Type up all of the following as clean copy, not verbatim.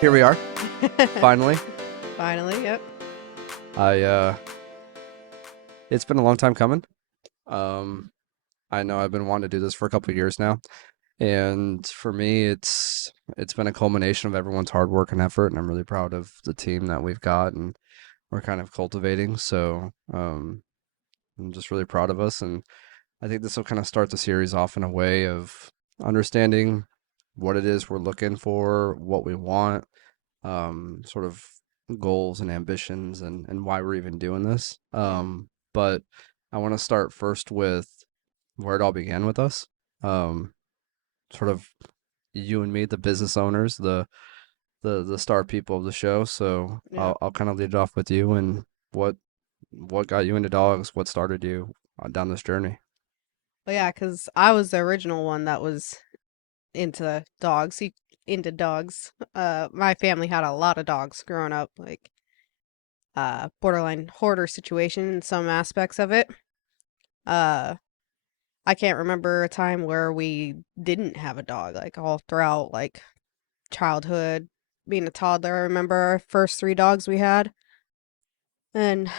Here we are, finally. Finally, yep. I It's been a long time coming. Um I know I've been wanting to do this for a couple of years now, and for me it's been a culmination of everyone's hard work and effort, and I'm really proud of the team that we've got and we're kind of cultivating. I'm just really proud of us, and I think this will kind of start the series off in a way of understanding what it is we're looking for, what we want, sort of goals and ambitions, and why we're even doing this. Yeah. But I want to start first with where it all began with us. Um, Sort of you and me, the business owners, the star people of the show. So Yeah. I'll kind of lead it off with you and what what got you into dogs, what started you down this journey. Well, yeah, because I was the original one that was into dogs. Into dogs. My family had a lot of dogs growing up, like borderline hoarder situation in some aspects of it. Uh, I can't remember a time where we didn't have a dog, like all throughout like childhood, being a toddler. I remember our first three dogs we had, and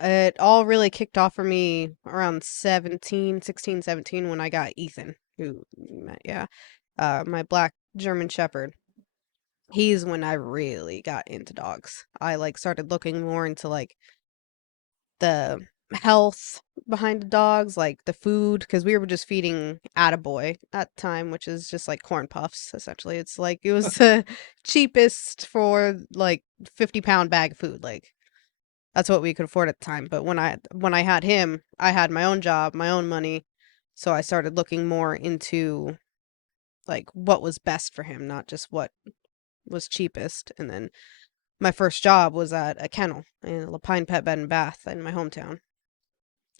it all really kicked off for me around 16, 17 when I got Ethan, who you met, yeah. My black German Shepherd. He's when I really got into dogs. I like started looking more into like the health behind the dogs, like the food, because we were just feeding Attaboy at the time, which is just like corn puffs, essentially. It's like it was the cheapest for like 50-pound bag of food. Like that's what we could afford at the time. But when I had him, I had my own job, my own money, so I started looking more into like what was best for him, not just what was cheapest. And then my first job was at a kennel in Lapine Pet Bed and Bath in my hometown.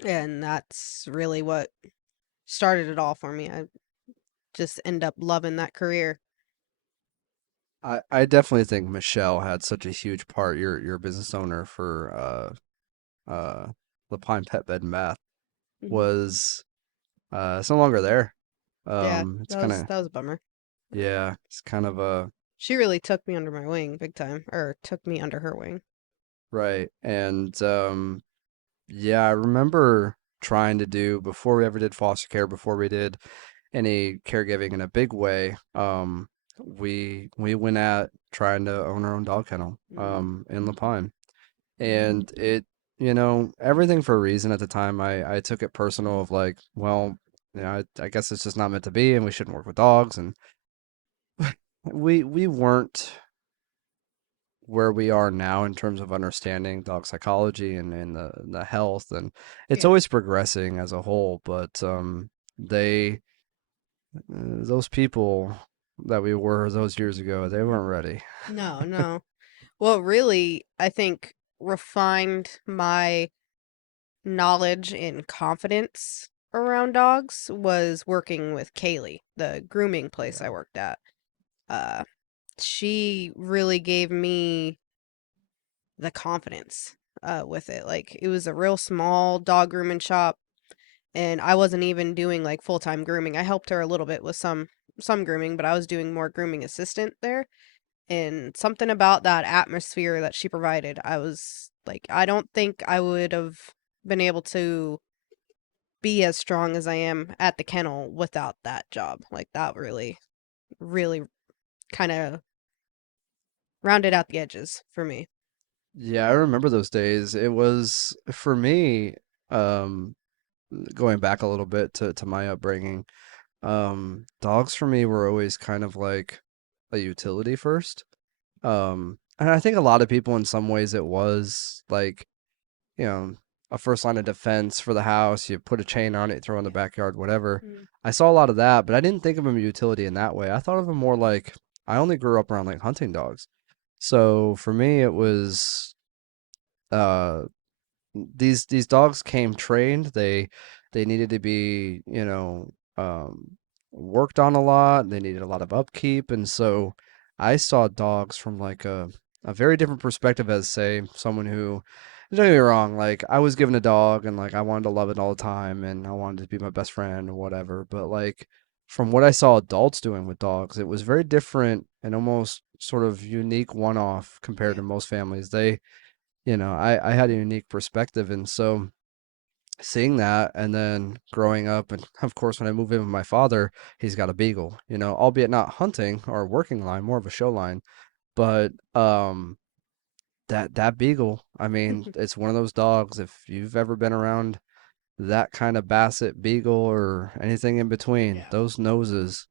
And that's really what started it all for me. I just end up loving that career. I definitely think Michelle had such a huge part. Your business owner for the Pine Pet Bed and Bath Hmm. was it's no longer there. Yeah, It's that kind was of that was a bummer. yeah, it's kind of a She really took me under my wing big time, or took me under her wing. right. And yeah, I remember trying to do before we ever did foster care, before we did any caregiving in a big way. We went at trying to own our own dog kennel Mm. in La Pine, and everything for a reason. At the time, I took it personal of like, well, I guess it's just not meant to be, and we shouldn't work with dogs, and we weren't where we are now in terms of understanding dog psychology and the health, and it's Yeah. always progressing as a whole, but they those people that we were those years ago, they weren't ready. No, no. Well, really, I think refined my knowledge and confidence around dogs was working with Kaylee, the grooming place I Yeah. worked at. Uh, she really gave me the confidence with it. Like it was a real small dog grooming shop, and I wasn't even doing like full-time grooming. I helped her a little bit with some grooming, but I was doing more grooming assistant there. And something about that atmosphere that she provided, I was like, I don't think I would have been able to be as strong as I am at the kennel without that job. Like that really, really kind of rounded out the edges for me. Yeah, I remember those days. It was for me, um, going back a little bit to my upbringing. Dogs for me were always kind of like a utility first. And I think a lot of people in some ways it was like, you know, a first line of defense for the house. You put a chain on it, throw in the backyard, whatever. Mm. I saw a lot of that, but I didn't think of them utility in that way. I thought of them more like I only grew up around like hunting dogs. So for me, it was uh these dogs came trained. They needed to be, worked on a lot. They needed a lot of upkeep, and so I saw dogs from like a very different perspective as say someone who don't get me wrong, like I was given a dog and like I wanted to love it all the time and I wanted it to be my best friend or whatever, but like from what I saw adults doing with dogs, it was very different and almost sort of unique one-off compared Yeah. to most families. I had a unique perspective, and so seeing that, and then growing up, and of course when I moved in with my father, he's got a beagle, albeit not hunting or working line, more of a show line, but that beagle, I mean, it's one of those dogs. If you've ever been around that kind of basset beagle or anything in between, Yeah. those noses,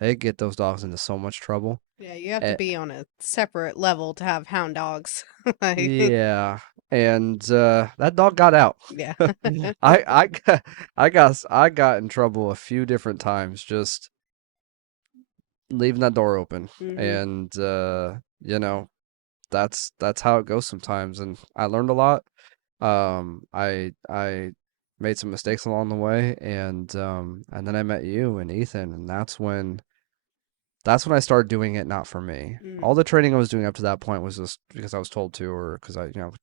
they get those dogs into so much trouble. Yeah, you have to Eh, be on a separate level to have hound dogs. Like, yeah, and that dog got out. yeah. I got in trouble a few different times just leaving that door open, Mhm. and that's how it goes sometimes. And I learned a lot. I made some mistakes along the way, and then I met you and Ethan, and that's when I started doing it not for me. Mm. All the training I was doing up to that point was just because I was told to, or because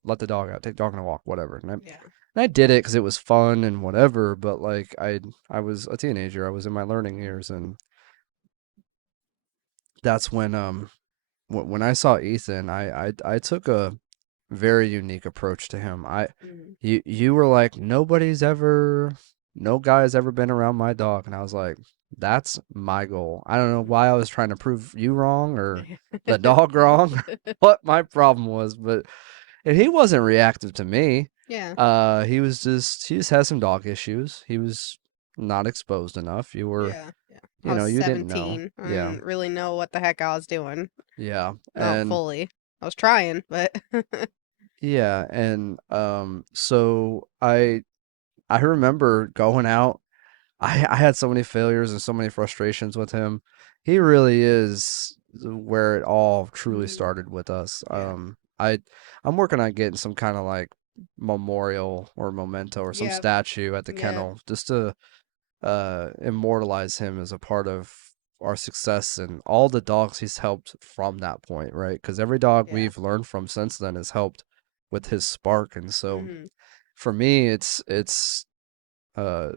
let the dog out, take the dog on a walk, whatever. Yeah. And I did it because it was fun and whatever. But like I was a teenager, I was in my learning years, and that's when I saw Ethan, I took a very unique approach to him. Mhm. You were like, no guy has ever been around my dog, and I was like, that's my goal. I don't know why I was trying to prove you wrong or the dog wrong, what my problem was, but and he wasn't reactive to me. Yeah. He just has some dog issues. He was not exposed enough. Yeah. Yeah. I was You didn't know. 17. I Yeah, didn't really know what the heck I was doing. yeah, Not and fully. I was trying, but yeah, and so I remember going out. I had so many failures and so many frustrations with him. He really is where it all truly Mhm. started with us. Yeah. I'm working on getting some kind of like memorial or memento or some Yep. statue at the Yep. kennel just to immortalize him as a part of our success and all the dogs he's helped from that point, right? Because every dog Yeah. we've learned from since then has helped with his spark, and so Mhm. for me, it's uh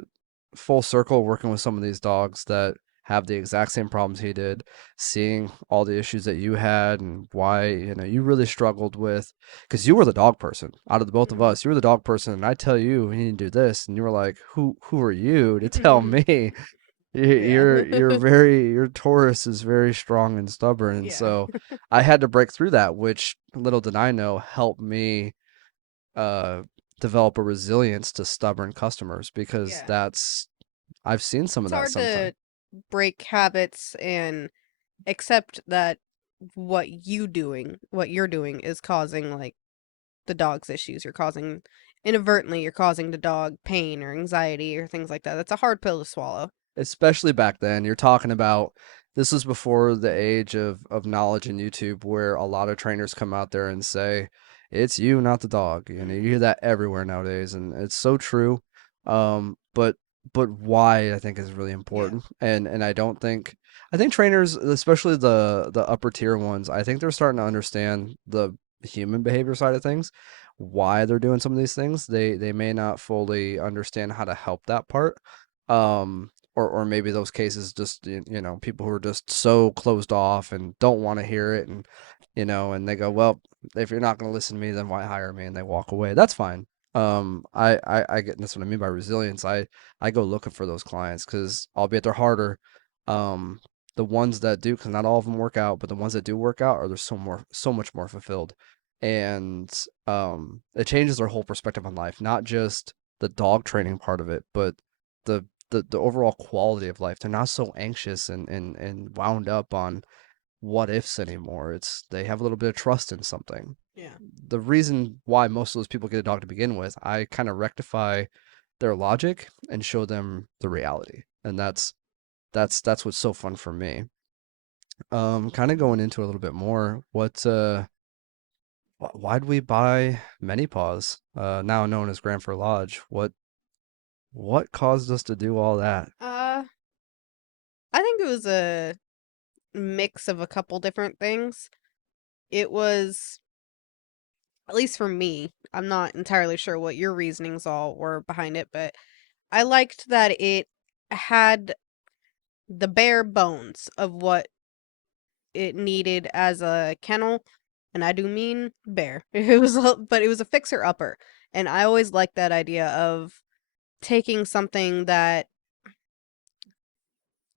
full circle working with some of these dogs that have the exact same problems he did, seeing all the issues that you had and why, you really struggled with, because you were the dog person out of the both of Mhm. us. You were the dog person, and I tell you, you need to do this, and you were like, who are you to tell me? Yeah. Your Taurus is very strong and stubborn, and Yeah. so I had to break through that, which little did I know helped me uh develop a resilience to stubborn customers, because Yeah. that's I've seen some of It's that hard sometimes. to break habits and accept that what you're doing is causing like the dog's issues. Inadvertently you're causing the dog pain or anxiety or things like that. That's a hard pill to swallow. Especially back then. You're talking about this was before the age of knowledge and YouTube, where a lot of trainers come out there and say, "It's you, not the dog." You Mhm. hear that everywhere nowadays, and it's so true. But why I think is really Yeah. important, and I think trainers, especially the upper tier ones, I think they're starting to understand the human behavior side of things, why they're doing some of these things. They may not fully understand how to help that part. Or maybe those cases just people who are just so closed off and don't want to hear it, and they go, well, if you're not going to listen to me, then why hire me, and they walk away. That's fine. I get, that's what I mean by resilience. I go looking for those clients, because albeit they're harder, um the ones that do, because not all of them work out, but the ones that do work out are, they're so much more fulfilled, and it changes their whole perspective on life, not just the dog training part of it, but the the overall quality of life. They're not so anxious and wound up on what ifs anymore. It's They have a little bit of trust in something. Yeah. The reason why most of those people get a dog to begin with, I kind of rectify their logic and show them the reality. And that's what's so fun for me. Kind of going into a little bit more, why'd we buy Many Paws, now known as Granford Lodge? What caused us to do all that? Uh I think it was a mix of a couple different things. It was, at least for me, I'm not entirely sure what your reasonings all were behind it, but I liked that it had the bare bones of what it needed as a kennel, and I do mean bear. But it was a fixer upper, and I always liked that idea of taking something that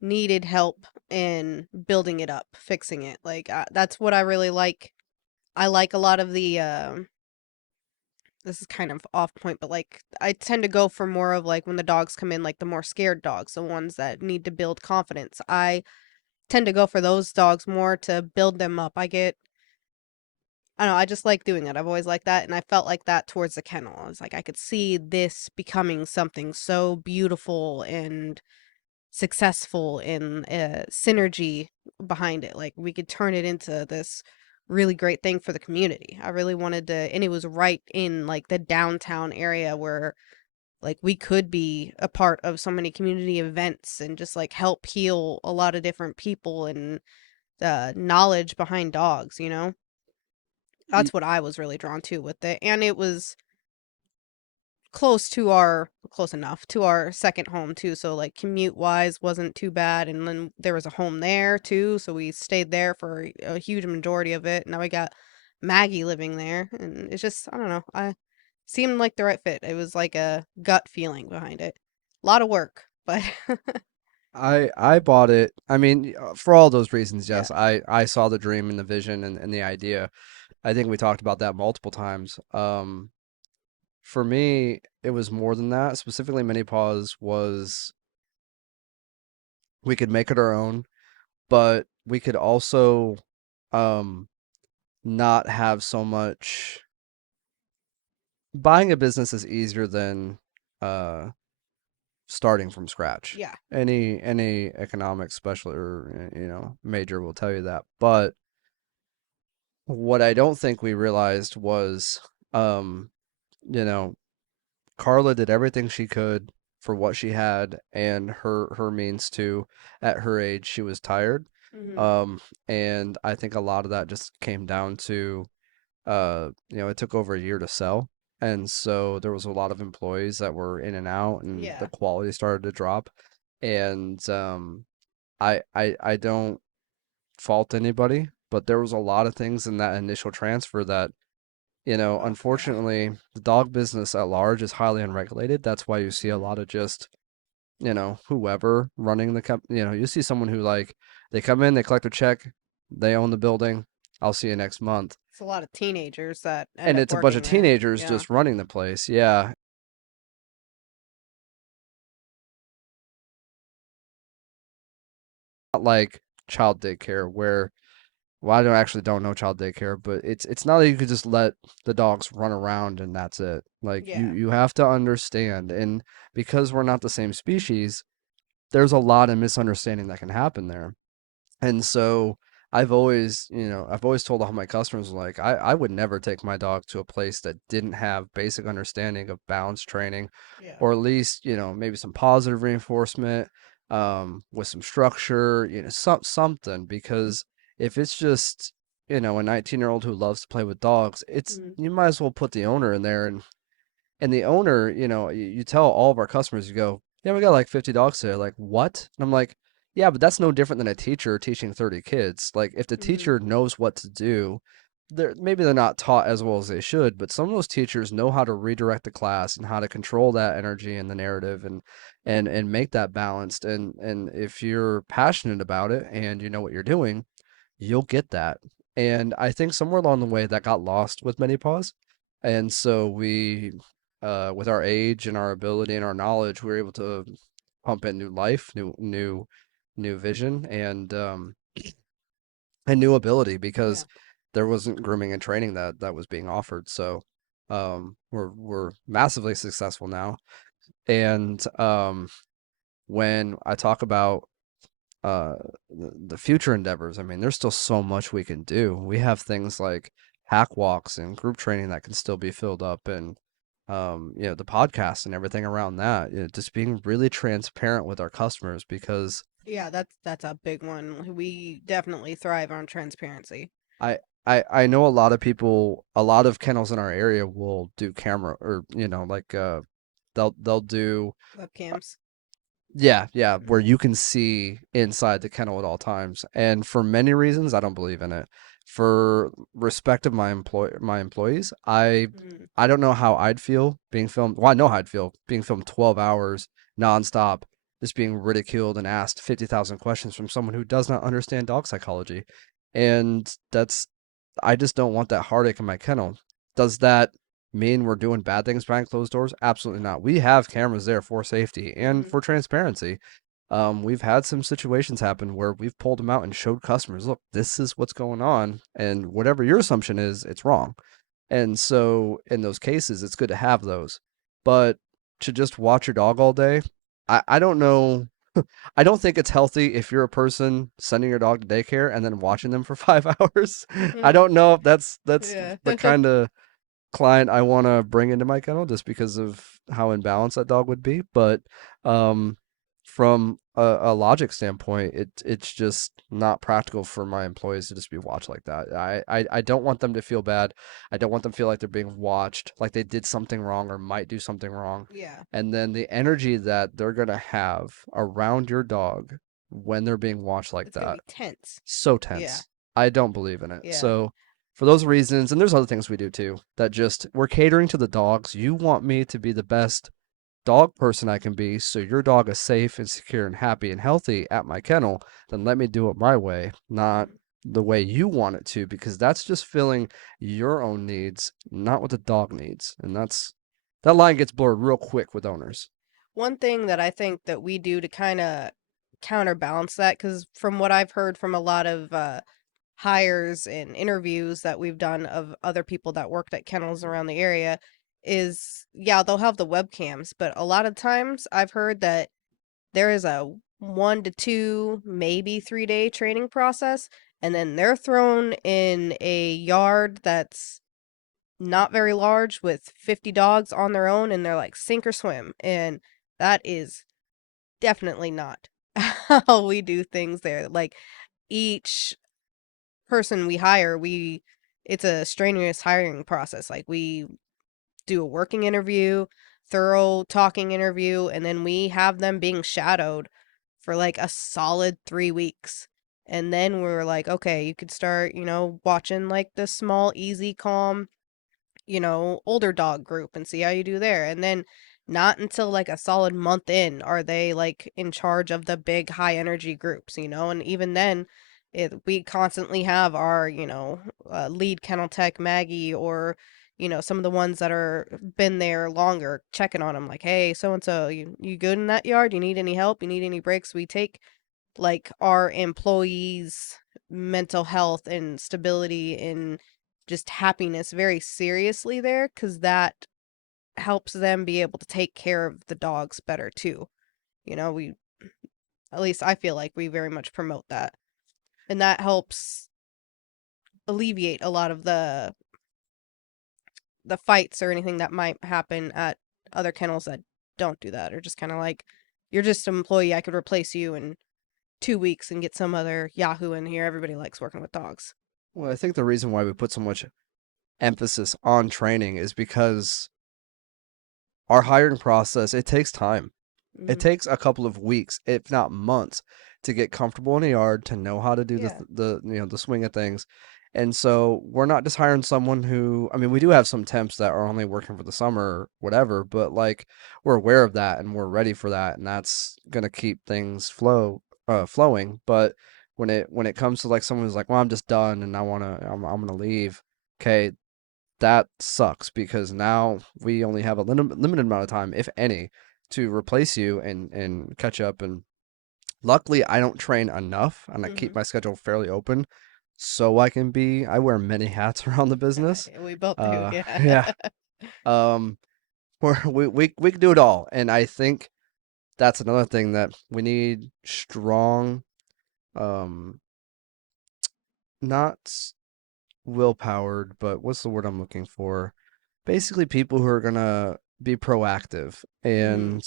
needed help and building it up, fixing it. Like that's what I really like. I like a lot of the this is kind of off point, but like I tend to go for more of like when the dogs come in, like the more scared dogs, the ones that need to build confidence. I tend to go for those dogs more to build them up. I don't know, I just like doing it. I've always liked that, and I felt like that towards the kennel. I was like, I could see this becoming something so beautiful and successful in synergy behind it. Like we could turn it into this really great thing for the community. I really wanted to, and it was right in like the downtown area where like we could be a part of so many community events and just like help heal a lot of different people and knowledge behind dogs, you know? Y- That's what I was really drawn to with it. And it was close enough to our second home too, so like commute wise wasn't too bad, and then there was a home there too, so we stayed there for a huge majority of it. Now we got Maggie living there, and it's just I don't know, I seemed like the right fit. It was like a gut feeling behind it. A lot of work, but I bought it. I mean, for all those reasons, yeah. yes. I saw the dream and the vision and the idea. I think we talked about that multiple times. For me, it was more than that. Specifically, Mini Paws was we could make it our own, but we could also um not have so much. Buying a business is easier than uh starting from scratch. Yeah. Any economic special or major will tell you that. But what I don't think we realized was um you know Carla did everything she could for what she had and her means to. At her age, she was tired. Hmm. Um, and I think a lot of that just came down to it took over a year to sell. And so there was a lot of employees that were in and out and the Yeah. quality started to drop. And I don't fault anybody, but there was a lot of things in that initial transfer that Oh yeah. unfortunately, the dog business at large is highly unregulated. That's why you see a Hmm. lot of just, whoever running the company. You see someone who like they come in, they collect a check, they own the building. I'll see you next month. It's a lot of teenagers that end And up it's a bunch of working there. teenagers Yeah. just running the place. Yeah. Not like child daycare where well, I don't actually don't know child daycare, but it's not that you could just let the dogs run around and that's it. Like you Yeah. you have to understand, and because we're not the same species, there's a lot of misunderstanding that can happen there. And so I've always told all my customers like I would never take my dog to a place that didn't have basic understanding of balance training, Yeah. or at least, maybe some positive reinforcement, with some structure, something, because if it's just, a 19-year-old who loves to play with dogs, it's Hmm. you might as well put the owner in there and the owner, you tell all of our customers, you go, yeah, we got like 50 dogs there. Like, what? And I'm like, yeah, but that's no different than a teacher teaching 30 kids. Like, if the Hmm. teacher knows what to do, maybe they're not taught as well as they should, but some of those teachers know how to redirect the class and how to control that energy and the narrative and make that balanced. And if you're passionate about it and you know what you're doing, you'll get that. And I think somewhere along the way that got lost with many paws. And so with our age and our ability and our knowledge, we were able to pump in new life, new vision, and new ability Yeah. because there wasn't grooming and training that was being offered. So we're massively successful now. And when I talk about uh the future endeavors, I mean, there's still so much we can do. We have things like hack walks and group training that can still be filled up, and the podcast and everything around that, just being really transparent with our customers because Yeah, that's a big one. We definitely thrive on transparency. I I know a lot of people, a lot of kennels in our area will do camera or like they'll do Webcams. Yeah, yeah, where you can see inside the kennel at all times. And for many reasons, I don't believe in it. For respect of my employees, Mm, I don't know how I'd feel being filmed. Well, I know how I'd feel being filmed 12 hours nonstop, just being ridiculed and asked 50,000 questions from someone who does not understand dog psychology. And I just don't want that heartache in my kennel. Does that mean we're doing bad things behind closed doors? Absolutely not. We have cameras there for safety and mm, for transparency. We've had some situations happen where we've pulled them out and showed customers, look, this is what's going on, and whatever your assumption is, it's wrong. And so in those cases, it's good to have those. But to just watch your dog all day, I don't know. I don't think it's healthy if you're a person sending your dog to daycare and then watching them for 5 hours. I mm. don't know if that's Yeah. the kind of client I want to bring into my kennel just because of how imbalanced that dog would be. But um, from a logic standpoint, it's just not practical for my employees to just be watched like that. I don't want them to feel bad. I don't want them to feel like they're being watched, like they did something wrong or might do something wrong. Yeah. And then the energy that they're gonna have around your dog when they're being watched like It's gonna that, be tense. so Yeah. tense. I don't believe in it. Yeah. So for those reasons, and there's other things we do too, that just we're catering to the dogs. You want me to be the best dog person I can be, so your dog is safe and secure and happy and healthy at my kennel, then let me do it my way, not Mm. the way you want it to, because that's just filling your own needs, not what the dog needs. And that line gets blurred real quick with owners. One thing that I think that we do to kind of counterbalance that, because from what I've heard from a lot of hires and interviews that we've done of other people that worked at kennels around the area, is yeah, they'll have the webcams, but a lot of times I've heard that there is a 1 to 2, maybe 3 day training process, and then they're thrown in a yard that's not very large with 50 dogs on their own, and they're like sink or swim. And that is definitely not how we do things there. Like each person we hire, it's a strenuous hiring process. Like we do a working interview, thorough talking interview, and then we have them being shadowed for like a solid 3 weeks. And then we're like, okay, you could start, watching like the small, easy, calm, older dog group and see how you do there. And then not until like a solid month in are they like in charge of the big high energy groups. And even then, we constantly have our, lead kennel tech Maggie, or, some of the ones that are been there longer, checking on them like, hey, so and so, you good in that yard? You need any help? You need any breaks? We take like our employees' mental health and stability and just happiness very seriously there, because that helps them be able to take care of the dogs better too. We, at least I feel like we very much promote that. And that helps alleviate a lot of the fights or anything that might happen at other kennels that don't do that, or just kind of like, you're just an employee, I could replace you in 2 weeks and get some other Yahoo in here. Everybody likes working with dogs. Well, I think the reason why we put so much emphasis on training is because our hiring process, it takes time. It Hmm. takes a couple of weeks, if not months, to get comfortable in a yard, to know how to do Yeah. the swing of things. And so we're not just hiring someone who, I mean, we do have some temps that are only working for the summer or whatever, but like we're aware of that and we're ready for that, and that's gonna keep things flowing. But when it comes to like someone who's like, well, I'm just done and I'm gonna leave. Okay, that sucks because now we only have a limited amount of time, if any, to replace you and catch up. And luckily, I don't train enough, and I keep Hmm. my schedule fairly open, so I wear many hats around the business. We both do, yeah. Yeah. Um, we can do it all, and I think that's another thing that we need strong, um, not willpowered, but what's the word I'm looking for? Basically, people who are gonna be proactive Hmm. and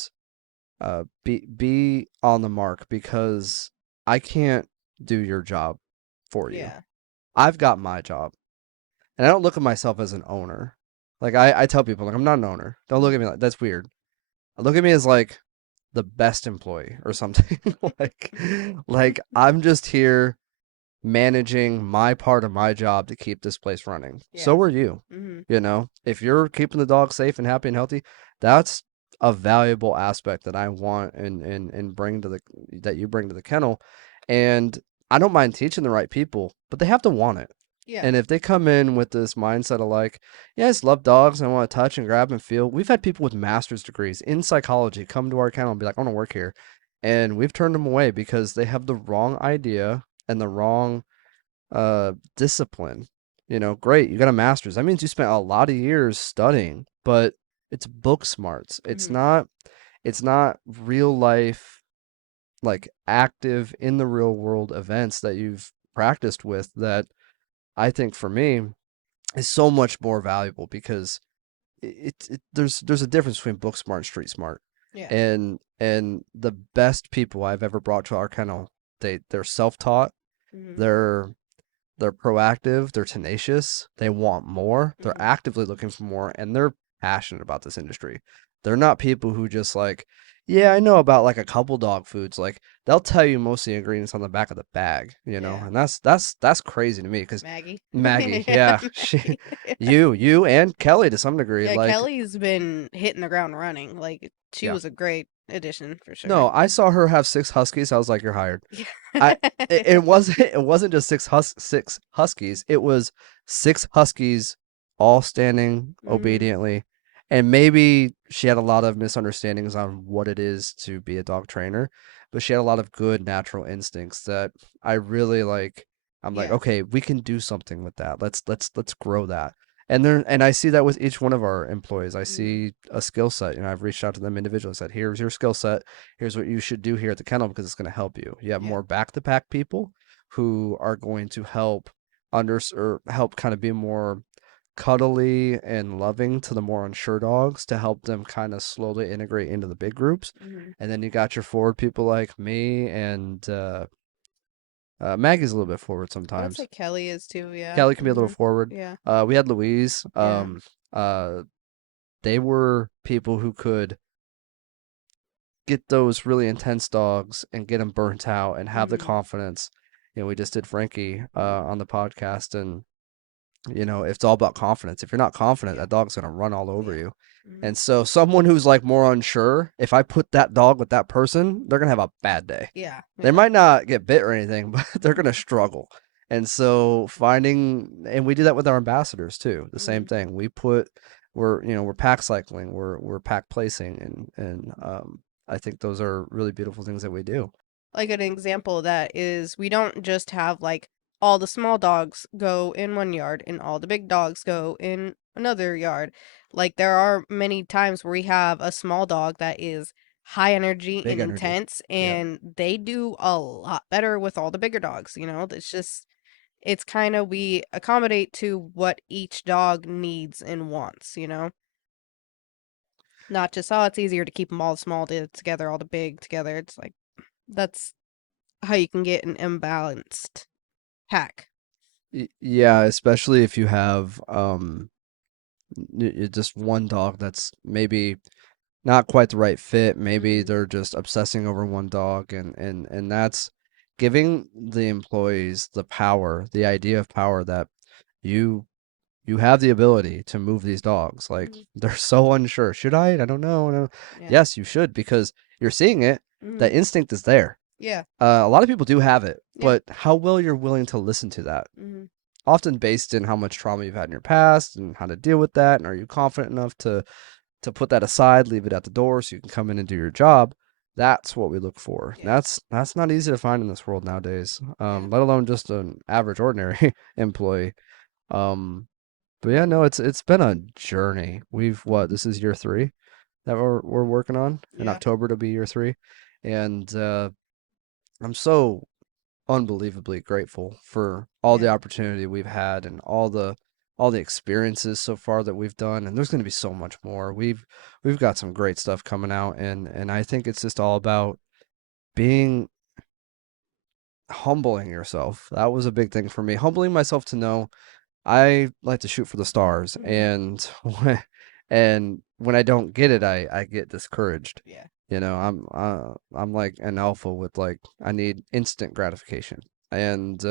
be on the mark, because I can't do your job for you. Yeah. I've got my job, and I don't look at myself as an owner. Like I tell people, like I'm not an owner. Don't look at Hmm. me like that's weird. Look at me as like the best employee or something. like like I'm just here managing my part of my job to keep this place running. Yeah. So are you. Mhm. You know, if you're keeping the dog safe and happy and healthy, that's a valuable aspect that I want and bring to the that you bring to the kennel. And I don't mind teaching the right people, but they have to want it. Yeah. And if they come in with this mindset of like, yeah, I just love dogs and I want to touch and grab and feel, we've had people with master's degrees in psychology come to our kennel and be like, I want to work here. And we've turned them away because they have the wrong idea and the wrong discipline. You know, great, you got a master's. That means you spent a lot of years studying, but it's book smarts. Mhm. It's not real life, like active in the real world events that you've practiced with that I think for me is so much more valuable because there's a difference between book smart and street smart. Yeah. And the best people I've ever brought to our kennel, they're self-taught, Mhm. they're they're proactive, they're tenacious, they want more, they're Mhm. actively looking for more, and they're passionate about this industry. They're not people who just like, yeah, I know about like a couple dog foods. Like they'll tell you most of the ingredients on the back of the bag, you know, Yeah. and that's crazy to me because Maggie. Maggie, Yeah, yeah, Maggie. you and Kelly to some degree, Yeah, like, Kelly's been hitting the ground running. Like she yeah. was a great addition for sure. No, I saw her have six huskies. I was like, you're hired. I Yeah. it wasn't it wasn't just six huskies. It was six huskies all standing Mhm. obediently. And maybe she had a lot of misunderstandings on what it is to be a dog trainer, but she had a lot of good natural instincts that I really like. I'm like, Yeah. okay, we can do something with that. Let's grow that. And I see that with each one of our employees. I Mhm. see a skill set. You know, I've reached out to them individually and said, here's your skill set, here's what you should do here at the kennel because it's going to help you. You have Yeah. more back to pack people who are going to help or help kind of be more cuddly and loving to the more unsure dogs to help them kind of slowly integrate into the big groups. Mhm. And then you got your forward people like me and Maggie's a little bit forward I would sometimes. say Kelly is too, yeah. Kelly can be a little Mhm. forward. Yeah. We had Louise. Yeah. Uh, they were people who could get those really intense dogs and get them burnt out and have the Mhm. confidence. You know, we just did Frankie Mhm. on the podcast, and you know, it's all about confidence. If you're not confident, Yeah. that dog's gonna run all over Yeah. you. Mhm. And so, someone who's like more unsure, if I put that dog with that person, they're gonna have a bad day. Yeah. They Yeah. might not get bit or anything, but they're gonna struggle. And so, and we do that with our ambassadors too. The same Mhm. thing. We're pack cycling, we're pack placing, and I think those are really beautiful things that we do. Like an example of that is we don't just have like all the small dogs go in one yard and all the big dogs go in another yard. Like there are many times where we have a small dog that is high energy Big and energy. intense Yeah. and they do a lot better with all the bigger dogs, you know? It's just it's kind of we accommodate to what each dog needs and wants, you know? Not just oh it's easier to keep them all small together, all the big together. It's like that's how you can get an imbalanced pack. Yeah, especially if you have just one dog that's maybe not quite the right fit. Maybe Mhm. they're just obsessing over one dog, and that's giving the employees the power, the idea of power that you you have the ability to move these dogs. Like Mhm. they're so unsure. Should I? I don't know. I don't. Yeah. Yes, you should because you're seeing it. That Mhm. instinct is there. Yeah. A lot of people do have it, Yeah. but how well you're willing to listen to that, Mhm. often based in how much trauma you've had in your past and how to deal with that, and are you confident enough to put that aside, leave it at the door so you can come in and do your job. That's what we look for. Yeah. That's not easy to find in this world nowadays. Yeah. Let alone just an average ordinary employee. Um, but yeah, no, Mhm. it's been a journey. This is year three that we're working on. In Yeah. October to be year three. And I'm so unbelievably grateful for all the Yeah. opportunity we've had and all the experiences so far that we've done, and there's going to be so much more. We've got some great stuff coming out, and I think it's just all about being humbling yourself. That was a big thing for me. Humbling myself to know I like to shoot for the stars, Mhm. and when I don't get it, I get discouraged. Yeah. I'm like an alpha with like I need instant gratification. And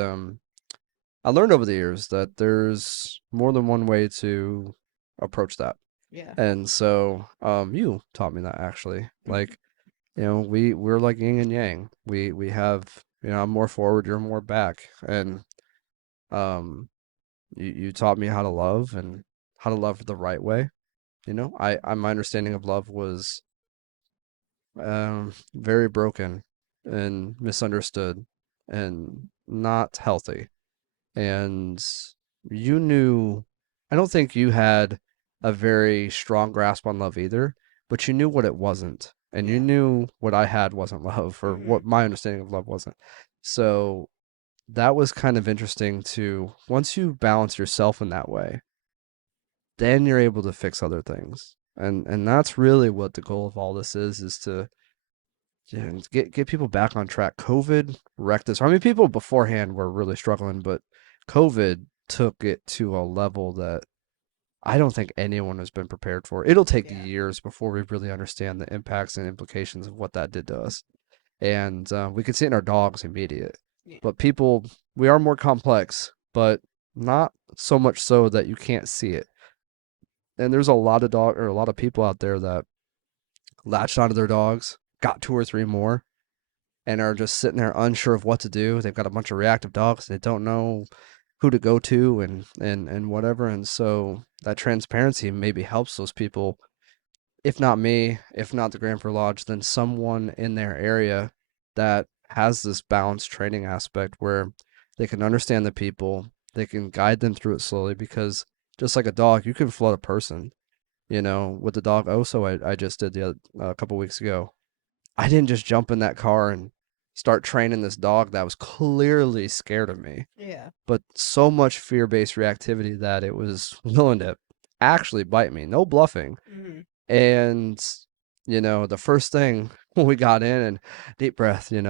I learned over the years that there's more than one way to approach that. Yeah. And so you taught me that actually. Mhm. Like, we're like yin and yang. We have, I'm more forward, you're more back. And um you taught me how to love and how to love the right way. My understanding of love was very broken and misunderstood and not healthy. And you knew, I don't think you had a very strong grasp on love either, but you knew what it wasn't. And you Yeah. knew what I had wasn't love, or Mhm. what my understanding of love wasn't. So that was kind of interesting to, once you balance yourself in that way, then you're able to fix other things. And that's really what the goal of all this is to, yeah, get people back on track. COVID wrecked this. I mean, people beforehand were really struggling, but COVID took it to a level that I don't think anyone has been prepared for. It'll take Yeah. years before we really understand the impacts and implications of what that did to us. And we could see it in our dogs immediate. Yeah. But people, we are more complex, but not so much so that you can't see it. And there's a lot of a lot of people out there that latched onto their dogs, got two or three more, and are just sitting there unsure of what to do. They've got a bunch of reactive dogs. They don't know who to go to and whatever. And so that transparency maybe helps those people. If not me, if not the Granford Lodge, then someone in their area that has this balanced training aspect where they can understand the people, they can guide them through it slowly because just like a dog, you can flood a person. With the dog Oso I just did a couple weeks ago. I didn't just jump in that car and start training this dog that was clearly scared of me, Yeah. but so much fear-based reactivity that it was willing to actually bite me. No bluffing. Mhm. And the first thing when we got in and deep breath, and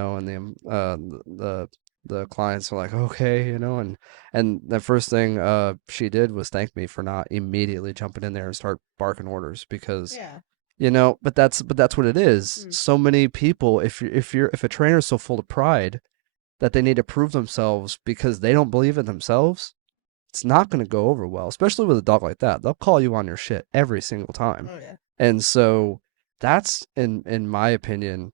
the clients were like, okay, and the first thing she did was thank me for not immediately jumping in there and start barking orders because Yeah. but that's what it is. Mm. So many people, if a trainer is so full of pride that they need to prove themselves because they don't believe in themselves, it's not going to go over well, especially with a dog like that. They'll call you on your shit every single time. Oh yeah. And so that's in my opinion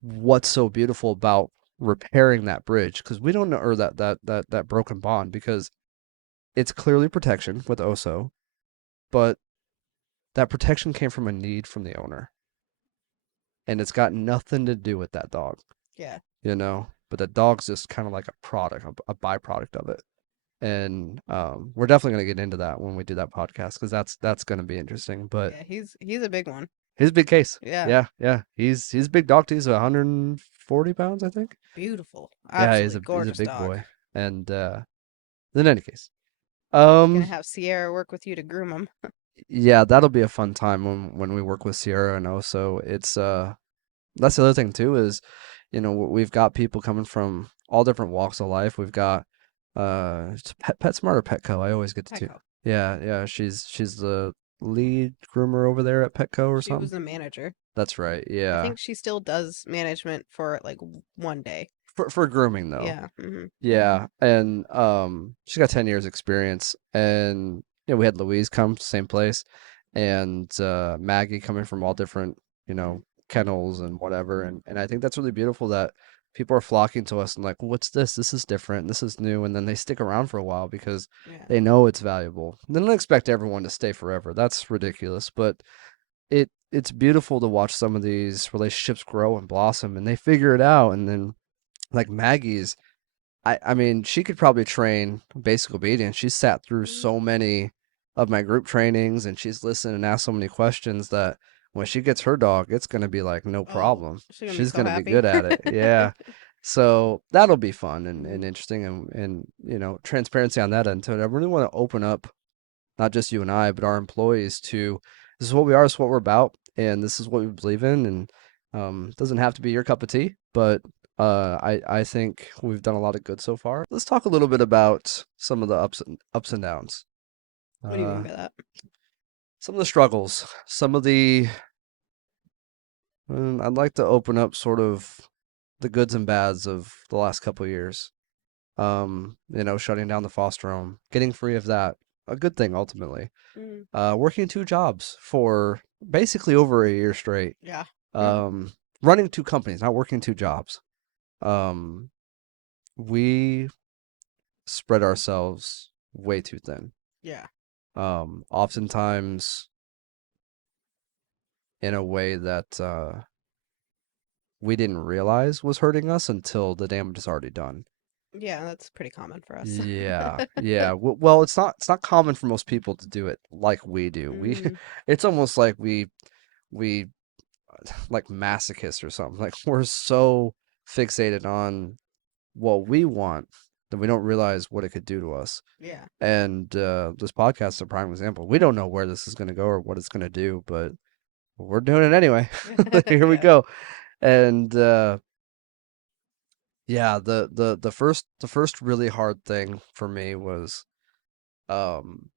what's so beautiful about repairing that bridge because we don't know, or that broken bond, because it's clearly protection with Oso, but that protection came from a need from the owner, and it's got nothing to do with that dog. Yeah. But the dog's just kind of like a product, a byproduct of it. And we're definitely going to get into that when we do that podcast because that's going to be interesting. But Yeah. He's a big one. he's a big case. Yeah. Yeah, yeah. He's a big dog too. He's 140 pounds, I think. Beautiful. Yeah, Absolutely he's a gorgeous big dog. boy. And in any case, Gonna um, have Sierra work with you to groom him. yeah, that'll be a fun time when we work with Sierra. And also it's that's the other thing too is, we've got people coming from all different walks of life. We've got it's PetSmart or Petco. I always get the two. Petco. Yeah, yeah. She's the lead groomer over there at Petco or She was something. the manager. That's right. I Yeah. think she still does management for like one day. For grooming though. Yeah. Yeah. And she's got 10 years experience, and we had Louise come to the same place, and Maggie coming from all different, kennels and whatever. And I think that's really beautiful that people are flocking to us and like, what's this? This is different. This is new. And then they stick around for a while because Yeah. they know it's valuable. They don't expect everyone to stay forever. That's ridiculous. But it's beautiful to watch some of these relationships grow and blossom, and they figure it out. And then like Maggie's, I mean, she could probably train basic obedience. She's sat through Mhm. so many of my group trainings, and she's listened and asked so many questions that when she gets her dog, it's gonna be like no Oh, problem. she's gonna be She's so gonna be happy. good at it. Yeah. So that'll be fun Mhm. and interesting, and transparency on that end too. And I really want to open up not just you and I, but our employees to, this is what we are, this is what we're about, and this is what we believe in. And it doesn't have to be your cup of tea, but I think we've done a lot of good so far. Let's talk a little bit about some of the ups and downs. What do you mean Uh, by that? some of the struggles, some of the And I'd like to open up sort of the goods and bads of the last couple of years. Shutting down the foster home, getting free of that, a good thing ultimately. Mm, Working two jobs for basically over a year straight. yeah. Um, Running two companies, not working two jobs. Um, we spread ourselves way too thin. Yeah. Oftentimes in a way that we didn't realize was hurting us until the damage is already done. Yeah, that's pretty common for us. Yeah, yeah. Well, it's not common for most people to do it like we do. Mm, It's almost like we like masochists or something. Like we're so fixated on what we want that we don't realize what it could do to us. yeah. And this podcast is a prime example. We don't know where this is going to go or what it's going to do, but we're doing it anyway. Here we Yeah. go. And yeah, the first really hard thing for me was um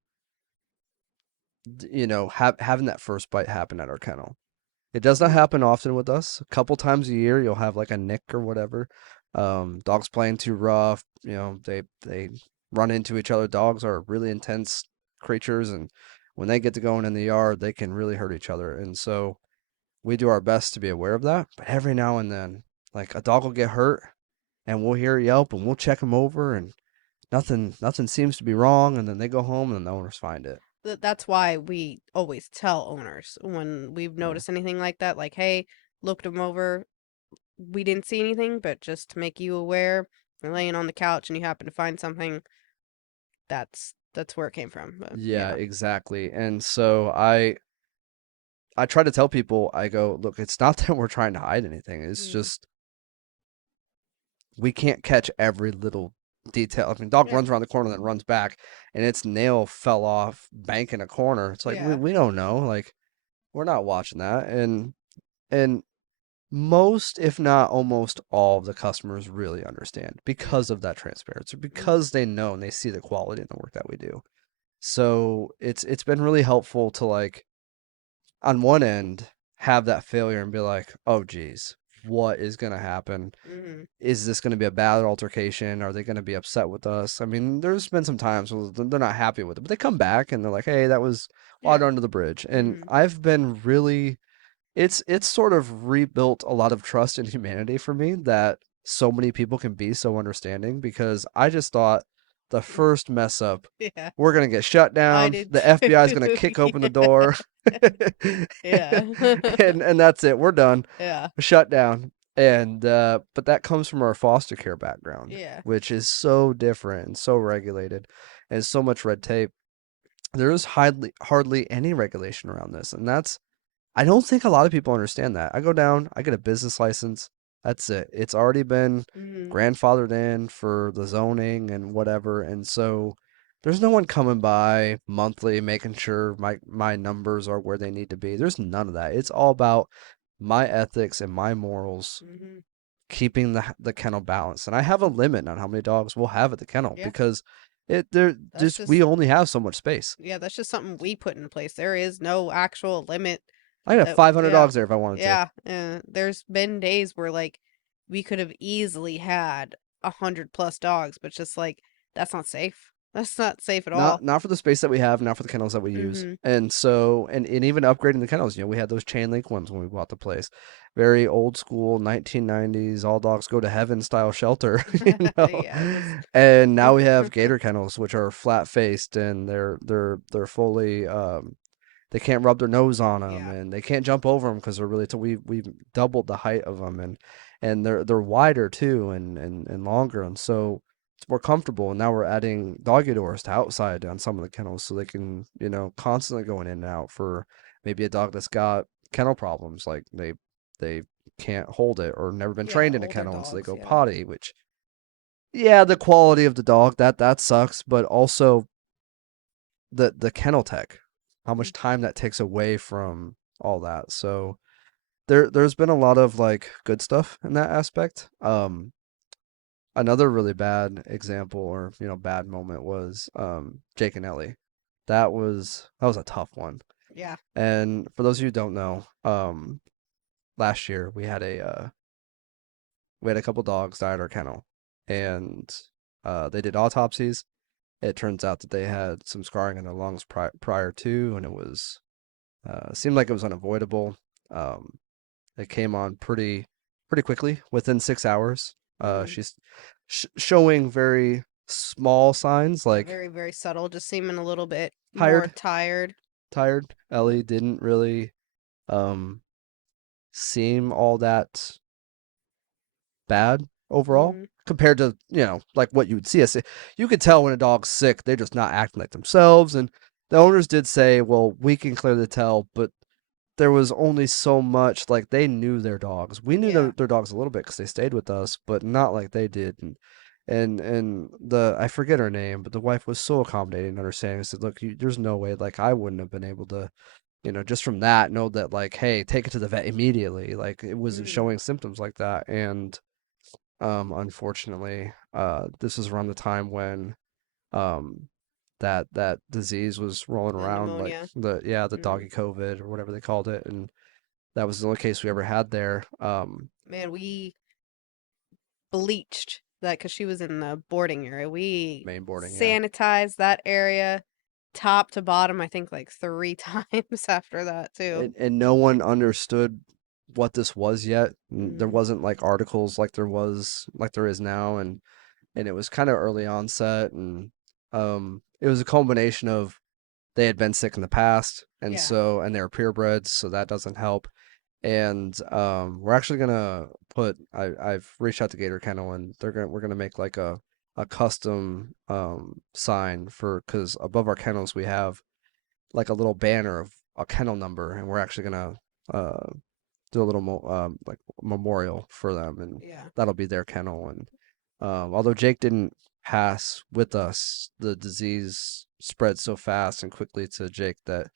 having that first bite happen at our kennel. It does not Mm, happen often with us. A couple times a year, you'll have like a nick or whatever. Dogs playing too rough. They run into each other. Dogs are really intense creatures, and when they get to going in the yard, they can really hurt each other. And so we do our best to be aware of that. But every now and then, like a dog will get hurt, and we'll hear a yelp, and we'll check him over, and nothing seems to be wrong. And then they go home, and the owners find it. that's why we always tell owners when we've Yeah. noticed anything like that, like, hey, looked them over. We didn't see anything, but just to make you aware, you're laying on the couch and you happen to find something, that's where it came from. But Yeah, yeah. exactly. And so I try to tell people, I go, look, it's not that we're trying to hide anything. It's Mm, just we can't catch every little detail. I mean, dog yeah. runs around the corner, then runs back, and its nail fell off bank in a corner. It's like we, Yeah. we don't know. Like we're not watching that. And most, if not almost all of the customers really understand Yeah. because of that transparency, Mm, because they know and they see the quality in the work that we do. So it's been really helpful to like on one end have that failure and be like, oh geez, what is gonna happen? mm, Is this gonna be a bad altercation? Are they gonna be upset with us? I mean, there's been some times where they're not happy with it, but they come back and they're like, hey, that was water yeah. under the bridge. And Mm, I've been really it's sort of rebuilt a lot of trust in humanity for me that so many people can be so understanding because I just thought the first mess up, yeah. we're gonna get shut I down. did The FBI is gonna too. kick open the Yeah. door, Yeah. and that's it. We're done, Yeah. shut down. And but that comes from our foster care background, Yeah. which is so different and so regulated, and so much red tape. There is hardly any regulation around this, and that's I don't think a lot of people understand that. I go down, I get a business license. That's it. It's already been Mhm. grandfathered in for the zoning and whatever. And so there's no one coming by monthly making sure my numbers are where they need to be. There's none of that. It's all about my ethics and my morals Mhm. keeping the kennel balanced. And I have a limit on how many dogs we'll have at the kennel Yeah. because it there That's just we just only have so much space. yeah, that's just something we put in place. There is no actual limit I have that 500 yeah. dogs there if I wanted to. Yeah. There's been days where like we could have easily had 100+ dogs, but just like that's not safe. That's not safe at all. Not for the space that we have, not for the kennels that we use. Mhm. And so and even upgrading the kennels, we had those chain link ones when we bought the place. Very old school 1990s all dogs go to heaven style shelter, you know. Yeah, it was And now we have gator kennels which are flat faced and they're fully they can't rub their nose on them yeah. and they can't jump over them because they're really we've doubled the height of them and they're wider too and longer and so it's more comfortable and now we're adding doggy doors to outside on some of the kennels so they can constantly going in and out for maybe a dog that's got kennel problems like they can't hold it or never been Yeah, trained in a older kennel and so they dogs, go yeah. potty which yeah the quality of the dog that sucks but also the kennel tech, how Mm, much time that takes away from all that. So there's been a lot of like good stuff in that aspect. Another really bad example or bad moment was Jake and Ellie. That was a tough one. yeah. And for those of you who don't know, last year we had a couple dogs die at our kennel, and they did autopsies. It turns out that they had some scarring in their lungs prior to, and it was seemed like it was unavoidable. Um, it came on pretty quickly within 6 hours. Mm. She's showing very small signs Yeah, like very, very subtle, just seeming a little bit more tired, tired. tired. Yeah. Ellie didn't really um, seem all that bad overall Mm. compared to, like what you would see us. You could tell when a dog's sick, they're just not acting like themselves. And the owners did say, well, we can clearly tell, but there was only so much. Like they knew their dogs. We knew Yeah. their dogs a little bit because they stayed with us, but not like they did. And the I forget her name, but the wife was so accommodating and understanding. I said, look, there's no way. Like I wouldn't have been able to, just from that, know that like, hey, take it to the vet immediately. Like it wasn't Mm. showing symptoms like that. And unfortunately, this was around the time when um, that disease was rolling The around, like pneumonia. the Mm. doggy COVID or whatever they called it, and that was the only case we ever had there. Man, we bleached that because she was in the boarding area. We Main boarding, yeah, sanitized that area top to bottom, I think like 3 times after that too. and no one understood what this was yet. There Mm. wasn't like articles like there is now, and it was kind of early onset, and it was a combination of they had been sick in the past, Yeah. and they were purebreds, so that doesn't help. And we're actually gonna I've reached out to Gator Kennel, and we're gonna make like a custom sign for because above our kennels we have like a little banner of a kennel number, and we're actually gonna uh do a little like memorial for them, and Yeah. that'll be their kennel. And although Jake didn't pass with us, the disease spread so fast and quickly to Jake that